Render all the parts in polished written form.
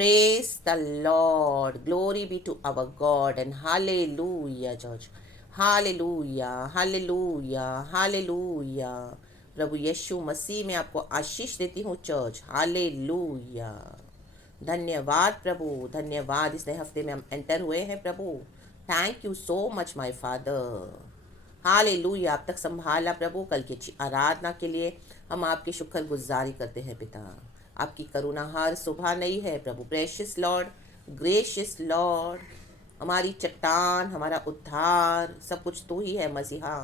Praise the Lord. Glory be to our God and hallelujah, church. Hallelujah, hallelujah, hallelujah. प्रभु यीशु मसीह में आपको आशीष देती हूँ church. Hallelujah. धन्यवाद प्रभु, धन्यवाद. इस नए हफ्ते में हम एंटर हुए हैं प्रभु. Thank you so much my father. Hallelujah. आप तक संभाला प्रभु. कल की अच्छी आराधना के लिए हम आपकी शुक्र गुजारी करते हैं पिता. आपकी करुणा हर सुबह नई है प्रभु. प्रेशियस लॉर्ड, ग्रेशियस लॉर्ड, हमारी चट्टान, हमारा उद्धार, सब कुछ तू ही है मसीहा.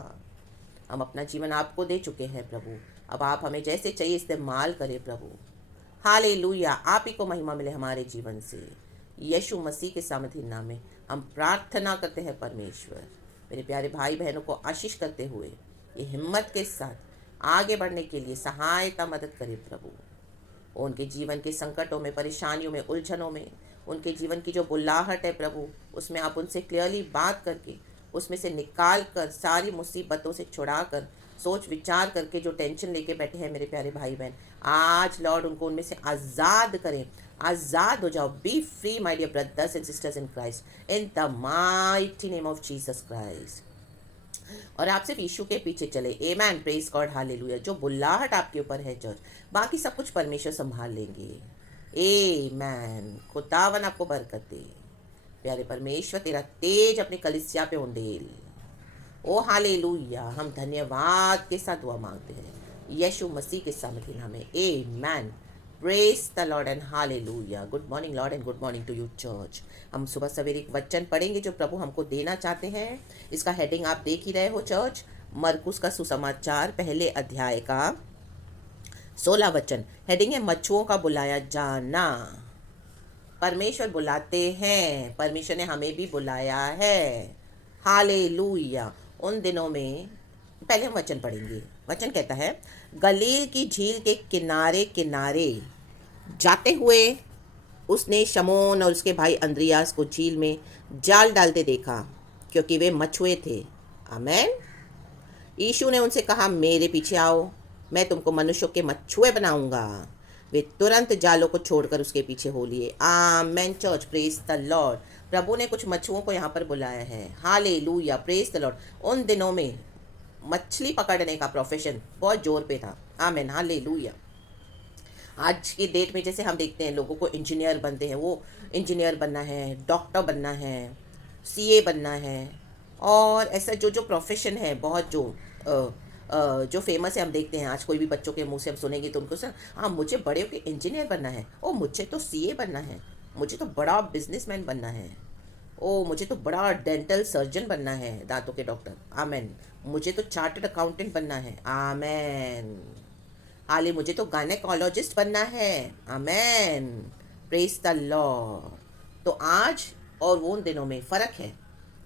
हम अपना जीवन आपको दे चुके हैं प्रभु. अब आप हमें जैसे चाहिए इस्तेमाल करें प्रभु. हालेलुया. आप ही को महिमा मिले हमारे जीवन से. यीशु मसीह के सामर्थी नाम में हम प्रार्थना करते हैं परमेश्वर. मेरे प्यारे भाई बहनों को आशीष करते हुए ये हिम्मत के साथ आगे बढ़ने के लिए सहायता मदद करें प्रभु. उनके जीवन के संकटों में, परेशानियों में, उलझनों में, उनके जीवन की जो बुलाहट है प्रभु, उसमें आप उनसे क्लियरली बात करके उसमें से निकाल कर, सारी मुसीबतों से छुड़ा कर, सोच विचार करके जो टेंशन लेके बैठे हैं मेरे प्यारे भाई बहन, आज लॉर्ड उनको उनमें से आज़ाद करें. आज़ाद हो जाओ. Be free my dear brothers and sisters in Christ, in the mighty name of Jesus Christ. और आप सिर्फ यीशु के पीछे चले. आमेन. Praise God. हालेलुया. जो बुल्लाहट आपके ऊपर है चर्च, बाकी सब कुछ परमेश्वर संभाल लेंगे. आमेन. खुदावन आपको बरकत दे. प्यारे परमेश्वर, तेरा तेज अपनी कलीसिया पे उंडेल. ओ हालेलुया. हम धन्यवाद के साथ दुआ मांगते हैं यीशु मसीह के सामर्थी नाम में. Amen. Praise the lord and hallelujah. Good morning lord and good morning to you church. हम सुबह सवेरे एक वचन पढ़ेंगे जो प्रभु हमको देना चाहते हैं. इसका हेडिंग आप देख ही रहे हो चर्च. मरकुस का सुसमाचार पहले अध्याय का 16 वचन. हेडिंग है मच्छुओं का बुलाया जाना. परमेश्वर बुलाते हैं. परमेश्वर ने हमें भी बुलाया है. हालेलुया. उन दिनों में पहले हम वचन पढ़ेंगे. वचन कहता है, गलील की झील के किनारे किनारे जाते हुए उसने शमौन और उसके भाई अंद्रियास को झील में जाल डालते देखा, क्योंकि वे मछुए थे. आमेन. यीशु ने उनसे कहा, मेरे पीछे आओ, मैं तुमको मनुष्यों के मछुए बनाऊंगा. वे तुरंत जालों को छोड़कर उसके पीछे हो लिए. Amen church. Praise the lord. प्रभु ने कुछ मछुओं को यहाँ पर बुलाया है. हालेलुया. Praise the lord. उन दिनों में मछली पकड़ने का प्रोफेशन बहुत जोर पे था. आमेन. हालेलुया. आज की डेट में जैसे हम देखते हैं लोगों को इंजीनियर बनते हैं, वो इंजीनियर बनना है, डॉक्टर बनना है, सीए बनना है, और ऐसा जो जो प्रोफेशन है बहुत जो फेमस है. हम देखते हैं आज कोई भी बच्चों के मुंह से हम सुनेंगे तो उनको सर, हाँ मुझे बड़े होकर इंजीनियर बनना है, ओ मुझे तो सीए बनना है, मुझे तो बड़ा बिजनेसमैन बनना है, ओ मुझे तो बड़ा डेंटल सर्जन बनना है, दांतों के डॉक्टर. आमेन. मुझे तो चार्टर्ड अकाउंटेंट बनना है. आमेन. हाले मुझे तो गायनेकोलॉजिस्ट बनना है. आमेन. Praise the lord. तो आज और वो उन दिनों में फ़र्क है.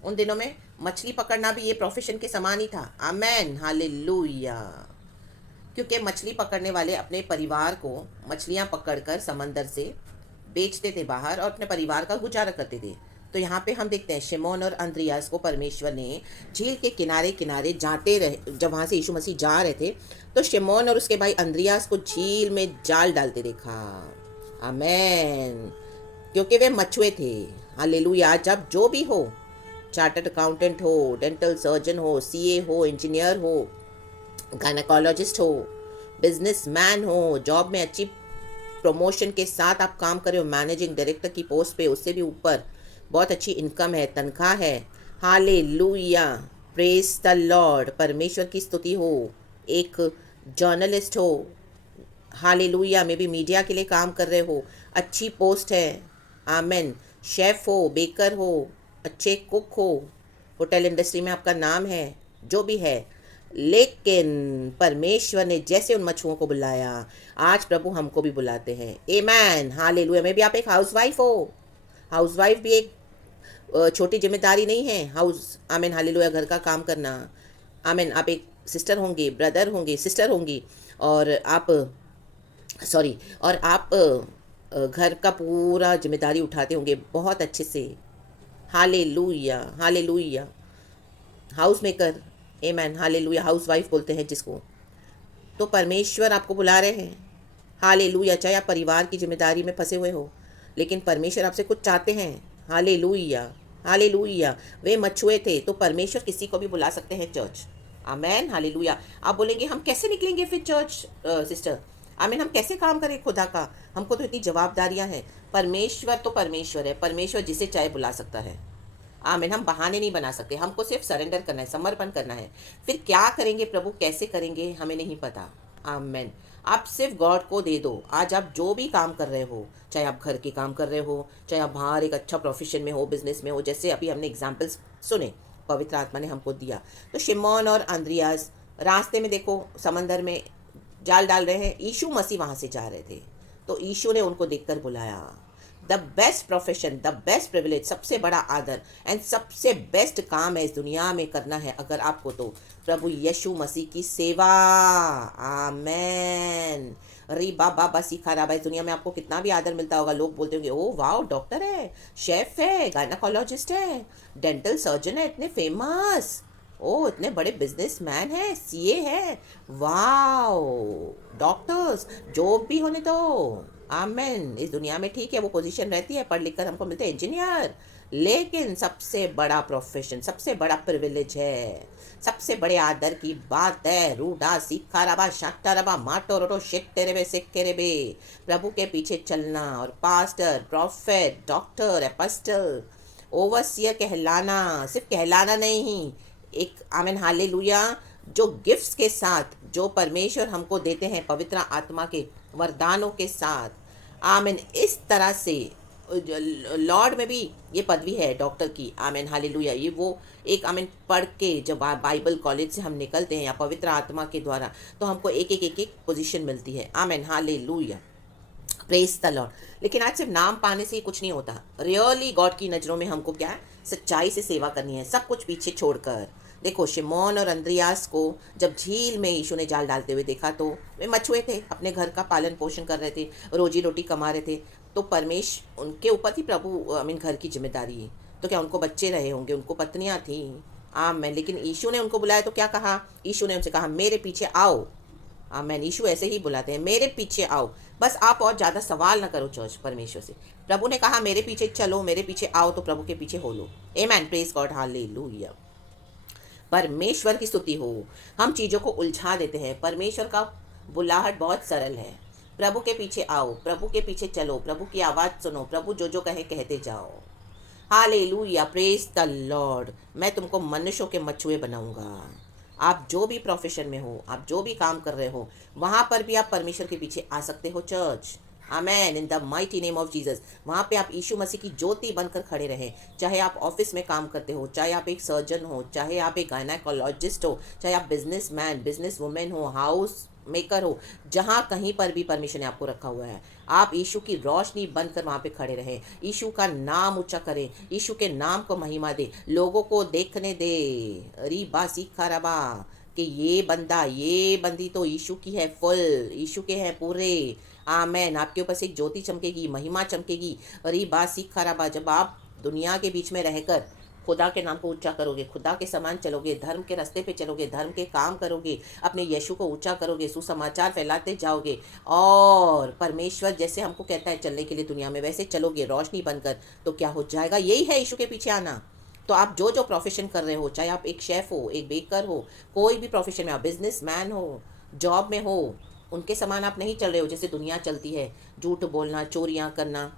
उन दिनों में मछली पकड़ना भी ये प्रोफेशन के समान ही था. आमेन. हालेलुया. क्योंकि मछली पकड़ने वाले अपने परिवार को मछलियाँ पकड़कर समंदर से बेचते थे बाहर और अपने परिवार का गुजारा करते थे. तो यहाँ पे हम देखते हैं शिमोन और अंद्रियास को परमेश्वर ने झील के किनारे किनारे जाते रहे. जब वहाँ से यीशु मसीह जा रहे थे तो शिमोन और उसके भाई अंद्रियास को झील में जाल डालते देखा. आमेन. क्योंकि वे मछुए थे. हालेलुया. जब जो भी हो, चार्टर्ड अकाउंटेंट हो, डेंटल सर्जन हो, सीए हो, इंजीनियर हो, गायनेकोलॉजिस्ट हो, बिजनेसमैन हो, जॉब में अच्छी प्रमोशन के साथ आप काम कर रहे हो, मैनेजिंग डायरेक्टर की पोस्ट पे, उससे भी ऊपर बहुत अच्छी इनकम है, तनख्वाह है. हालेलुया. Praise the Lord. परमेश्वर की स्तुति हो. एक जर्नलिस्ट हो, हालेलुया, में भी मीडिया के लिए काम कर रहे हो, अच्छी पोस्ट है. आमेन. शेफ़ हो, बेकर हो, अच्छे कुक हो, होटल इंडस्ट्री में आपका नाम है, जो भी है, लेकिन परमेश्वर ने जैसे उन मछुओं को बुलाया, आज प्रभु हमको भी बुलाते हैं. आमेन. हालेलुया. में भी आप एक हाउसवाइफ हो. हाउसवाइफ भी एक छोटी जिम्मेदारी नहीं है. हाउस. आमेन. हालेलुया. घर का काम करना. आमेन. आप एक सिस्टर होंगे, ब्रदर होंगे, सिस्टर होंगी, और आप घर का पूरा जिम्मेदारी उठाते होंगे बहुत अच्छे से. Hallelujah. Hallelujah. House maker. Amen. Hallelujah. House wife बोलते हैं जिसको. तो परमेश्वर आपको बुला रहे हैं. हालेलुया. चाहे आप परिवार की जिम्मेदारी में फंसे हुए हो, लेकिन परमेश्वर आपसे कुछ चाहते हैं। Hallelujah, hallelujah. वे मछुए थे, तो परमेश्वर किसी को भी बुला सकते हैं चर्च। आमेन, हालेलुया। आप बोलेंगे हम कैसे निकलेंगे फिर चर्च सिस्टर? आमीन, हम कैसे काम करें खुदा का? हमको तो इतनी जवाबदारियां हैं। परमेश्वर तो परमेश्वर है, परमेश्वर जिसे चाहे बुला सकता है। आमीन, हम बहाने नहीं बना सकते, हमको सिर्फ सरेंडर करना है, समर्पण करना है। फिर क्या करेंगे प्रभु, कैसे करेंगे, हमें नहीं पता। आमीन। आप सिर्फ गॉड को दे दो। आज आप जो भी काम कर रहे हो, चाहे आप घर के काम कर रहे हो, चाहे आप बाहर एक अच्छा प्रोफेशन में हो, बिजनेस में हो, जैसे अभी हमने एग्जाम्पल्स सुने, पवित्र आत्मा ने हमको दिया। तो शिमोन और अंद्रियास रास्ते में देखो समंदर में जाल डाल रहे हैं, यीशु मसीह वहाँ से जा रहे थे, तो यीशु ने उनको देखकर बुलाया। The best profession, the best privilege, सबसे बड़ा आदर एंड सबसे बेस्ट काम है इस दुनिया में करना है अगर आपको, तो प्रभु यीशु मसीह की सेवा। आमेन। री बाबा बसी खराब है। इस दुनिया में आपको कितना भी आदर मिलता होगा, लोग बोलते होंगे ओ वाह डॉक्टर है, शेफ है, गायनाकोलॉजिस्ट है, डेंटल सर्जन है, इतने फेमस, ओ इतने बड़े बिजनेसमैन हैं, सीए हैं, वाओ डॉक्टर्स, जॉब भी होने दो। आमेन। इस दुनिया में ठीक है वो पोजीशन रहती है, पढ़ लिख कर हमको मिलते हैं इंजीनियर, लेकिन सबसे बड़ा प्रोफेशन, सबसे बड़ा प्रिविलेज है, सबसे बड़े आदर की बात है, रूडा सीखा रबा शाटा रबा माटो रोटो शेकते रे बे सिक्के रे बे, प्रभु के पीछे चलना और pastor, prophet, doctor, apostle, overseer कहलाना, सिर्फ कहलाना नहीं, एक आमेन हालेलुया, जो गिफ्ट्स के साथ जो परमेश्वर हमको देते हैं पवित्र आत्मा के वरदानों के साथ। आमेन। इस तरह से लॉर्ड में भी ये पदवी है डॉक्टर की। Amen hallelujah. ये वो एक आमेन पढ़ के जब बाइबल कॉलेज से हम निकलते हैं या पवित्र आत्मा के द्वारा, तो हमको एक पोजीशन मिलती है। Amen hallelujah, praise the Lord. लेकिन आज सिर्फ नाम पाने से ही कुछ नहीं होता। रियली गॉड की नज़रों में हमको क्या है, सच्चाई से सेवा करनी है, सब कुछ पीछे छोड़कर। देखो शिमोन और अंद्रियास को जब झील में यीशु ने जाल डालते हुए देखा, तो वे मछुए थे, अपने घर का पालन पोषण कर रहे थे, रोजी रोटी कमा रहे थे, तो परमेश्वर उनके ऊपर थी प्रभु आई मीन घर की जिम्मेदारी। तो क्या उनको बच्चे रहे होंगे, उनको पत्नियां थी। आमेन। लेकिन यीशु ने उनको बुलाया तो क्या कहा, यीशु ने उनसे कहा मेरे पीछे आओ। आमेन। यीशु ऐसे ही बुलाते हैं, मेरे पीछे आओ। बस आप और ज़्यादा सवाल ना करो चर्च परमेश्वर से। प्रभु ने कहा मेरे पीछे चलो, मेरे पीछे आओ, तो प्रभु के पीछे हो लो। आमेन, प्रेज गॉड, हालेलुया। परमेश्वर की स्तुति हो। हम चीज़ों को उलझा देते हैं। परमेश्वर का बुलाहट बहुत सरल है। प्रभु के पीछे आओ, प्रभु के पीछे चलो, प्रभु की आवाज़ सुनो, प्रभु जो जो कहे कहते जाओ। Hallelujah, praise the Lord. मैं तुमको मनुष्यों के मछुए बनाऊंगा। आप जो भी प्रोफेशन में हो, आप जो भी काम कर रहे हो, वहाँ पर भी आप परमेश्वर के पीछे आ सकते हो church. Amen, in the mighty name of Jesus. वहाँ पे आप यीशु मसीह की ज्योति बनकर खड़े रहें। चाहे आप ऑफिस में काम करते हो, चाहे आप एक सर्जन हो, चाहे आप एक गायनाकोलॉजिस्ट हो, चाहे आप बिजनेसमैन, बिजनेस वुमेन हो, हाउस मेकर हो, जहाँ कहीं पर भी परमेश्वर ने आपको रखा हुआ है, आप यीशु की रोशनी बनकर वहाँ पे खड़े रहें। यीशु का नाम ऊंचा करें, यीशु के नाम को महिमा दे, लोगों को देखने दे री बा सीखा रबा कि ये बंदा, ये बंदी तो यीशु की है, फुल यीशु के हैं पूरे। आमेन। आपके ऊपर से एक ज्योति चमकेगी, महिमा चमकेगी। री बा सीखा रबा। जब आप दुनिया के बीच में रहकर खुदा के नाम को ऊंचा करोगे, खुदा के समान चलोगे, धर्म के रास्ते पे चलोगे, धर्म के काम करोगे, अपने यीशु को ऊंचा करोगे, सुसमाचार फैलाते जाओगे, और परमेश्वर जैसे हमको कहता है चलने के लिए दुनिया में, वैसे चलोगे रोशनी बनकर, तो क्या हो जाएगा? यही है यीशु के पीछे आना। तो आप जो जो प्रोफेशन कर रहे हो, चाहे आप एक शेफ़ हो, एक बेकर हो, कोई भी प्रोफेशन में, आप बिजनेस मैन हो, जॉब में हो, उनके समान आप नहीं चल रहे हो जैसे दुनिया चलती है। झूठ बोलना, चोरियाँ करना,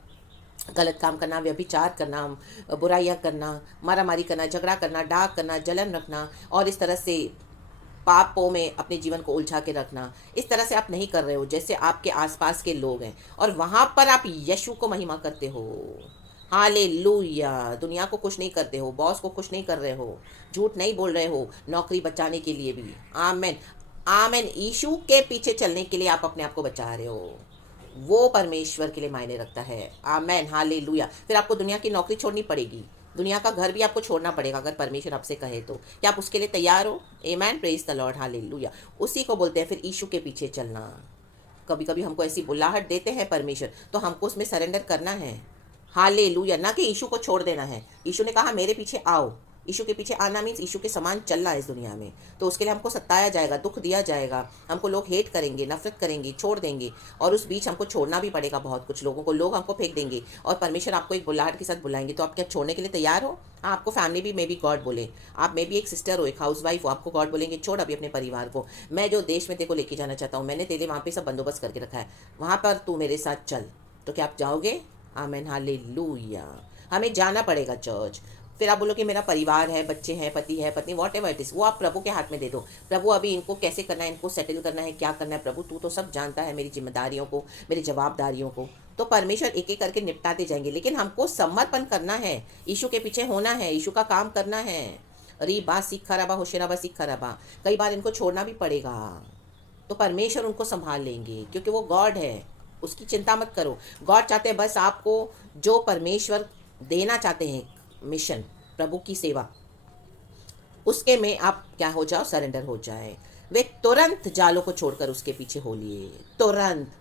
गलत काम करना, व्यभिचार करना, बुराइयां करना, मारामारी करना, झगड़ा करना, डाक करना, जलन रखना, और इस तरह से पापों में अपने जीवन को उलझा के रखना, इस तरह से आप नहीं कर रहे हो जैसे आपके आसपास के लोग हैं, और वहाँ पर आप यीशु को महिमा करते हो। हालेलुया। दुनिया को खुश नहीं करते हो, बॉस को खुश नहीं कर रहे हो, झूठ नहीं बोल रहे हो नौकरी बचाने के लिए भी। आमेन, आमेन। यीशु के पीछे चलने के लिए आप अपने आप को बचा रहे हो, वो परमेश्वर के लिए मायने रखता है। आमेन, हालेलुया। फिर आपको दुनिया की नौकरी छोड़नी पड़ेगी, दुनिया का घर भी आपको छोड़ना पड़ेगा अगर परमेश्वर आपसे कहे तो। क्या आप उसके लिए तैयार हो? आमेन, प्रेज द लॉर्ड, हालेलुया। उसी को बोलते हैं फिर यीशु के पीछे चलना। कभी कभी हमको ऐसी बुलाहट देते हैं परमेश्वर, तो हमको उसमें सरेंडर करना है। हालेलुया। ना कि यीशु को छोड़ देना है। यीशु ने कहा मेरे पीछे आओ, यीशु के पीछे आना मीन्स यीशु के समान चलना है इस दुनिया में। तो उसके लिए हमको सताया जाएगा, दुख दिया जाएगा, हमको लोग हेट करेंगे, नफरत करेंगे, छोड़ देंगे, और उस बीच हमको छोड़ना भी पड़ेगा बहुत कुछ लोगों को। लोग हमको फेंक देंगे और परमेश्वर आपको एक बुलाहट के साथ बुलाएंगे। तो आप क्या छोड़ने के लिए तैयार हो? हाँ, आपको फैमिली भी मे बी गॉड बोले, आप मे बी एक सिस्टर हो, एक हाउस वाइफ हो, आपको गॉड बोलेंगे छोड़ अभी अपने परिवार को, मैं जो देश में तेरे को लेके जाना चाहता हूँ, मैंने तेरे लिए वहाँ पे सब बंदोबस्त करके रखा है, वहाँ पर तू मेरे साथ चल। तो क्या आप जाओगे? आमेन, हालेलुया। हमें जाना पड़ेगा चर्च। फिर आप बोलो कि मेरा परिवार है, बच्चे हैं, पति है, पत्नी, वॉट एवर इट इज़, वो आप प्रभु के हाथ में दे दो। प्रभु अभी इनको कैसे करना है, इनको सेटल करना है, क्या करना है, प्रभु तू तो सब जानता है मेरी जिम्मेदारियों को, मेरी जवाबदारियों को। तो परमेश्वर एक एक करके निपटाते जाएंगे, लेकिन हमको समर्पण करना है, यीशु के पीछे होना है, यीशु का काम करना है। री बा सीख खराबा होशेराबा सीख खराबा, कई बार इनको छोड़ना भी पड़ेगा, तो परमेश्वर उनको संभाल लेंगे, क्योंकि वो गॉड है, उसकी चिंता मत करो। गॉड चाहते हैं बस आपको जो परमेश्वर देना चाहते हैं मिशन, प्रभु की सेवा, उसके में आप क्या हो जाओ, सरेंडर हो जाए। वे तुरंत जालों को छोड़कर उसके पीछे हो लिए, तुरंत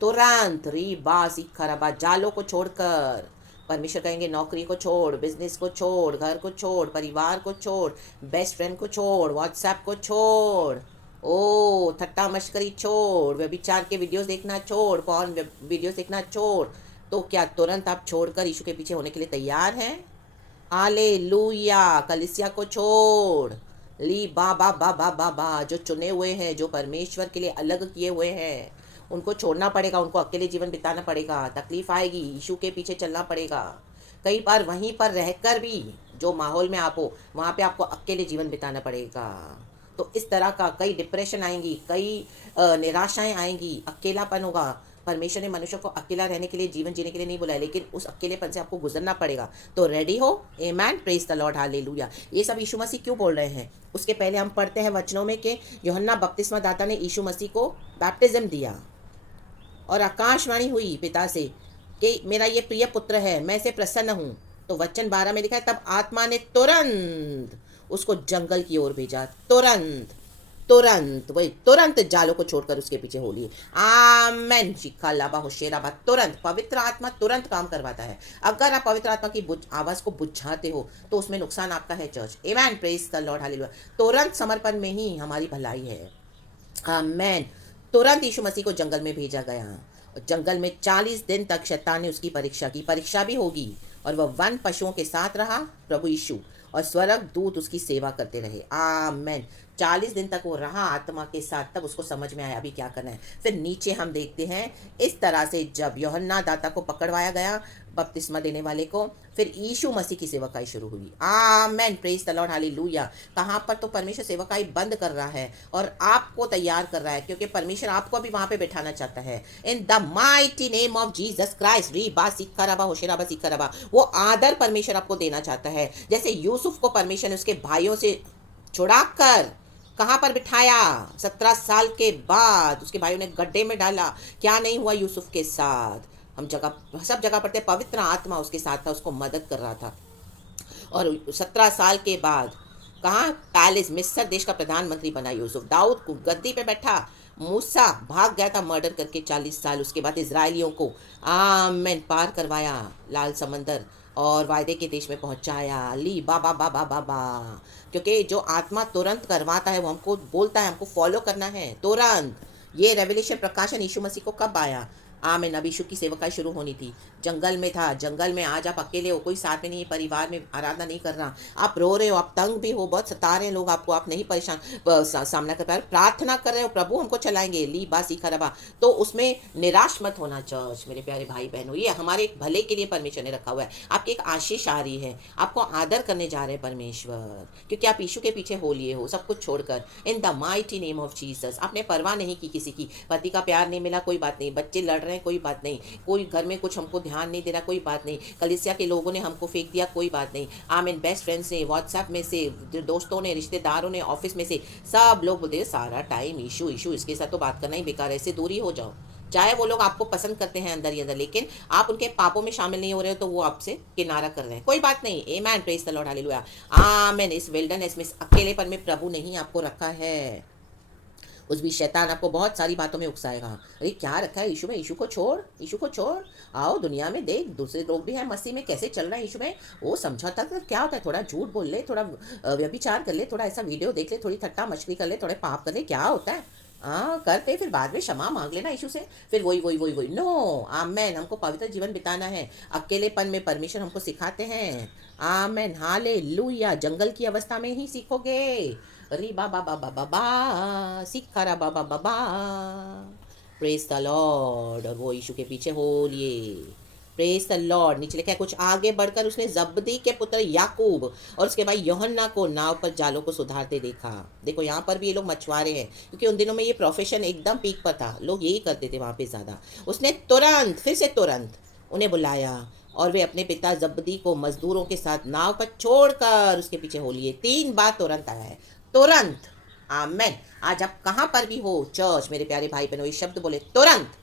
तुरंत, री बा सीख खराबा, जालों को छोड़कर। परमेश्वर कहेंगे नौकरी को छोड़, बिजनेस को छोड़, घर को छोड़, परिवार को छोड़, बेस्ट फ्रेंड को छोड़, व्हाट्सएप को छोड़, ओ ठट्टा मश्करी छोड़, व्यभिचार के वीडियोस देखना छोड़, पॉर्न वीडियोस देखना छोड़। तो क्या तुरंत आप छोड़कर यीशु के पीछे होने के लिए तैयार हैं? हालेलुया। कलीसिया को छोड़, ली बा बा बा बा बा बा, जो चुने हुए हैं, जो परमेश्वर के लिए अलग किए हुए हैं, उनको छोड़ना पड़ेगा, उनको अकेले जीवन बिताना पड़ेगा, तकलीफ आएगी, यीशु के पीछे चलना पड़ेगा। कई बार वहीं पर रहकर भी जो माहौल में आप हो वहाँ पे आपको अकेले जीवन बिताना पड़ेगा। तो इस तरह का कई डिप्रेशन आएंगी, कई निराशाएं आएंगी, अकेलापन होगा। परमेश्वर ने मनुष्य को अकेला रहने के लिए, जीवन जीने के लिए नहीं बुलाया, लेकिन उस अकेलेपन से आपको गुजरना पड़ेगा। तो रेडी हो? आमेन, प्रेज द लॉर्ड, हालेलुया। ये सब यीशु मसीह क्यों बोल रहे हैं? उसके पहले हम पढ़ते हैं वचनों में कि यूहन्ना बपतिस्मा दाता ने यीशु मसीह को बैप्टिज्म दिया और आकाशवाणी हुई पिता से कि मेरा ये प्रिय पुत्र है, मैं इसे प्रसन्न हूँ। तो वचन 12 में लिखा है, तब आत्मा ने तुरंत उसको जंगल की ओर भेजा, तुरंत तुरंत, वही तुरंत जालों को छोड़कर उसके पीछे हो लिए। आमेन, शिखा लाबा होशेराबा, तुरंत पवित्र आत्मा तुरंत काम करवाता है। अगर आप पवित्र आत्मा की आवाज को बुझाते हो तो उसमें नुकसान आपका है church. Amen, praise the lord, hallelujah. तुरंत समर्पण में ही हमारी भलाई है। आमेन। तुरंत यीशु मसीह को जंगल में भेजा गया। जंगल में 40 दिन तक शैतान ने उसकी परीक्षा की, परीक्षा भी होगी, और वह वन पशुओं के साथ रहा, प्रभु यीशु, और स्वर्ग दूत उसकी सेवा करते रहे। आमेन। 40 दिन तक वो रहा आत्मा के साथ, तब उसको समझ में आया अभी क्या करना है। फिर नीचे हम देखते हैं इस तरह से जब यूहन्ना दाता को पकड़वाया गया, बपतिस्मा देने वाले को, फिर यीशु मसीह की सेवकाई शुरू हुई। आमेन, प्रेज द लॉर्ड, हालेलुया। कहाँ पर? तो परमेश्वर सेवकाई बंद कर रहा है और आपको तैयार कर रहा है, क्योंकि परमेश्वर आपको अभी वहां पे बैठाना चाहता है। इन the mighty name of Jesus Christ, री बा सिक्खरबा होशेराबा सिक्खरबा, वो आदर परमेश्वर आपको देना चाहता है। जैसे यूसुफ को परमेश्वर ने उसके भाइयों से छुड़ाकर कहाँ पर बिठाया, 17 साल के बाद उसके भाइयों ने गड्ढे में डाला, क्या नहीं हुआ यूसुफ के साथ? हम सब जगह पढ़ते, पवित्र आत्मा उसके साथ था, उसको मदद कर रहा था। और 17 साल के बाद कहाँ? पैलेस, मिस्र देश का प्रधानमंत्री बना यूसुफ। दाऊद को गद्दी पे बैठा, मूसा भाग गया था मर्डर करके 40 साल, उसके बाद इजरायलियों को आमेन पार करवाया लाल समंदर और वायदे के देश में पहुंचाया। ली बाबा बाबा बाबा, क्योंकि जो आत्मा तुरंत करवाता है वो हमको बोलता है हमको फॉलो करना है तुरंत। ये रेवलेशन प्रकाशन यीशु मसीह को कब आया? आमेन, अब यीशु की सेवकाई शुरू होनी थी। जंगल में था, जंगल में आज आप अकेले हो, कोई साथ में नहीं है, परिवार में आराधना नहीं कर रहा, आप रो रहे हो, आप तंग भी हो, बहुत सता रहे हैं लोग आपको, आप नहीं परेशान सामना कर पा रहे, प्रार्थना कर रहे हो प्रभु हमको चलाएंगे, ली बा सीखा रबा, तो उसमें निराश मत होना चर्च, मेरे प्यारे भाई बहनों। ये हमारे एक भले के लिए परमेश्वर ने रखा हुआ है। आपकी एक आशीष आ रही है, आपको आदर करने जा रहे हैं परमेश्वर, क्योंकि आप यीशु के पीछे हो लिए हो सब कुछ छोड़कर। इन the mighty name of Jesus, आपने परवाह नहीं की किसी की, पति का प्यार नहीं मिला कोई बात नहीं, बच्चे लड़ रहे हैं कोई बात नहीं, कोई घर में कुछ हमको ध्यान नहीं दे रहा कोई बात नहीं, कलीसिया के लोगों ने हमको फेंक दिया कोई बात नहीं, आमीन, बेस्ट फ्रेंड्स ने, व्हाट्सएप में से, दोस्तों ने, रिश्तेदारों ने, ऑफिस में से, सब लोग बोलते सारा टाइम इशू इशू, इसके साथ तो बात करना ही बेकार है, इससे दूरी हो जाओ। चाहे वो लोग आपको पसंद करते हैं अंदर ही अंदर, लेकिन आप उनके पापों में शामिल नहीं हो रहे हो तो वो आपसे किनारा कर रहे हैं, कोई बात नहीं। आमेन, प्रेज द लॉर्ड, हालेलुया। आमेन। इस विल्डरनेस में, इस अकेलेपन में प्रभु नहीं आपको रखा है, उस भी शैतान आपको बहुत सारी बातों में उकसाएगा। अरे क्या रखा है यीशु में, यीशु को छोड़, यीशु को छोड़। आओ दुनिया में देख, दूसरे लोग भी हैं मसीह में, कैसे चल रहा है यीशु में। वो समझौता तो क्या होता है, थोड़ा झूठ बोल ले, थोड़ा व्यभिचार कर ले, थोड़ा ऐसा वीडियो देख ले, थोड़ी थट्टा मछली कर ले, थोड़े पाप कर ले, क्या होता है। हाँ करते, फिर बाद में क्षमा मांग लेना यीशु से, फिर वही वही वही वही। नो आमेन, हमको पवित्र जीवन बिताना है। अकेलेपन में परमेश्वर हमको सिखाते हैं। Amen hallelujah. जंगल की अवस्था में ही सीखोगे। री बा बा बा बा बा बा, सिखारा बा बा बा बा। Praise the Lord. और वो यीशु के पीछे हो लिए। Praise the Lord. नीचे लिखा है, कुछ आगे बढ़कर उसने जब्दी के पुत्र याकूब और उसके भाई यूहन्ना को नाव पर जालों को सुधारते देखा। देखो यहाँ पर भी ये लोग मछुआरे हैं, क्योंकि उन दिनों में ये प्रोफेशन एकदम पीक पर था, लोग यही करते थे वहाँ पे ज़्यादा। उसने तुरंत, फिर से तुरंत उन्हें बुलाया और वे अपने पिता जब्दी को मजदूरों के साथ नाव पर छोड़कर उसके पीछे हो लिए। 3 बार तुरंत आया है, तुरंत। आमेन। आज आप कहाँ पर भी हो चर्च, मेरे प्यारे भाई बहनों, ये शब्द बोले तुरंत।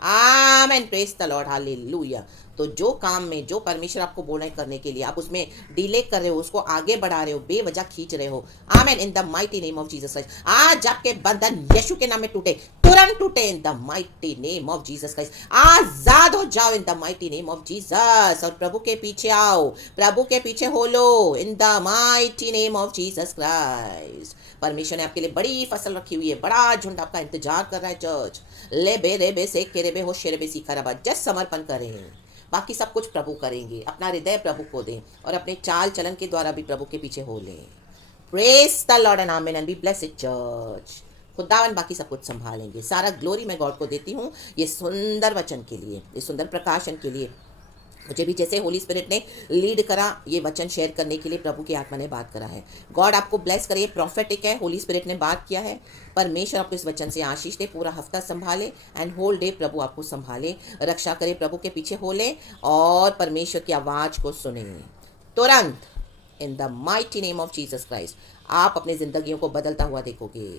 Amen. Praise the lord hallelujah. तो जो काम में, जो परमेश्वर आपको बोल रहे करने के लिए, आप उसमें डिले कर रहे हो, उसको आगे बढ़ा रहे हो, बेवजह खींच रहे हो। Amen. In the mighty name of Jesus Christ आज आपके बंधन यीशु के नाम में टूटे, तुरंत टूटे in the mighty name of Jesus Christ. आजाद हो जाओ in the mighty name of Jesus. और प्रभु के पीछे आओ, प्रभु के पीछे हो लो in the mighty name of Jesus Christ. परमेश्वर ने आपके लिए बड़ी फसल रखी हुई है, बड़ा झुंड आपका इंतजार कर रहा है चर्च। ले बे रे बे से के रे बे हो शेरे बे सीखा रबा। जस्ट समर्पण करें, बाकी सब कुछ प्रभु करेंगे। अपना हृदय प्रभु को दें और अपने चाल चलन के द्वारा भी प्रभु के पीछे हो लें। Praise the lord and amen and be blessed church. खुदावन बाकी सब कुछ संभालेंगे। सारा ग्लोरी मैं गॉड को देती हूँ ये सुंदर वचन के लिए, ये सुंदर प्रकाशन के लिए। मुझे भी जैसे होली स्पिरिट ने लीड करा ये वचन शेयर करने के लिए, प्रभु की आत्मा ने बात करा है। गॉड आपको ब्लेस करे। प्रॉफिटिक है, होली स्पिरिट ने बात किया है। परमेश्वर आपको इस वचन से आशीष दे, पूरा हफ्ता संभाले एंड होल डे प्रभु आपको संभाले, रक्षा करे, प्रभु के पीछे हो ले और परमेश्वर की आवाज़ को सुने तुरंत इन the mighty name of Jesus Christ. आप अपनी जिंदगियों को बदलता हुआ देखोगे।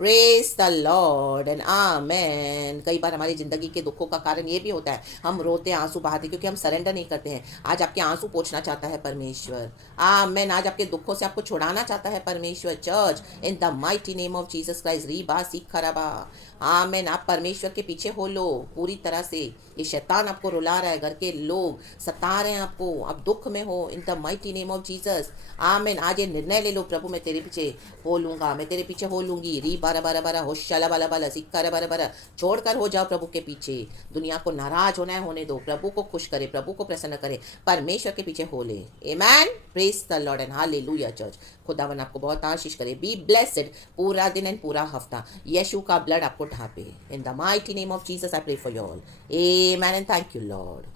प्रेज द लॉर्ड एंड आमेन। कई बार हमारी ज़िंदगी के दुखों का कारण ये भी होता है, हम रोते आंसू बहाते क्योंकि हम सरेंडर नहीं करते हैं। आज आपके आंसू पोंछना चाहता है परमेश्वर। आमेन। आज आपके दुखों से आपको छुड़ाना चाहता है परमेश्वर। Church in the mighty name of Jesus Christ री बा सी खराबा। आमेन। आप परमेश्वर के पीछे हो लो पूरी तरह से। ये शैतान आपको रुला रहा है, घर के लोग सता रहे हैं आपको, आप दुख में हो, in the mighty name of Jesus. Amen. आज ये निर्णय ले लो, प्रभु मैं तेरे पीछे हो लूंगा, मैं तेरे पीछे हो लूंगी। री बारा बारा बारा होशाला बाला बाला सिक्का बारा बारा। छोड़कर हो जाओ प्रभु के पीछे। दुनिया को नाराज होना है होने दो, प्रभु को खुश करे, प्रभु को प्रसन्न करे, परमेश्वर के पीछे हो ले। Amen. Praise the lord and hallelujah church. खुदावन आपको बहुत आशीष करे। बी ब्लेस्ड पूरा दिन एंड पूरा हफ्ता यीशु का ब्लड आपको ढांपे। In the mighty name of Jesus I pray for you all. Amen and thank you Lord.